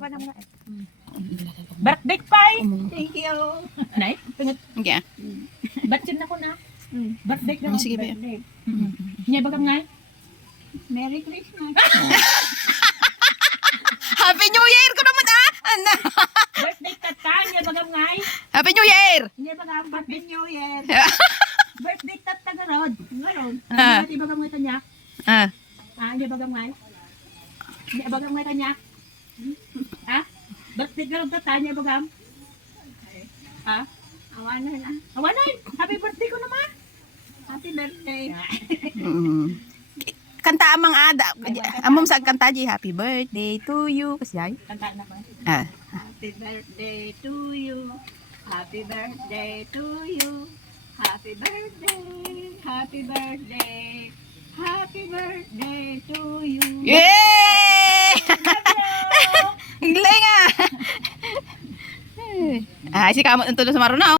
pa naman. Birthday pie. Thank you. Nay, pingat. Okay. Batsin na ko na. Birthday ka. Sige ba? Nya bagam nga. Merry Christmas. Happy New Year ko naman Ano? Birthday tata, nya bagam nga. Happy New Year! Nya bagam Happy New Year. birthday tata garod. Garod. Ah. Nya bagam nga kanya. Ah. Nya bagam nga. Nya bagam nga kanya. Ha? Birthday garod tata, nya bagam. Ha? Awanan na. Awanay, happy birthday ko naman. Happy birthday. Kanta amang ada. Amom sa kanta ji happy birthday to you. Kasi ay. Kanta na ba? Ah. Happy birthday to you. Happy birthday to you. Happy birthday. Happy birthday. Happy birthday to you. Yay! Hiling ah. Ah, si kamot nang tulo sa marunaw.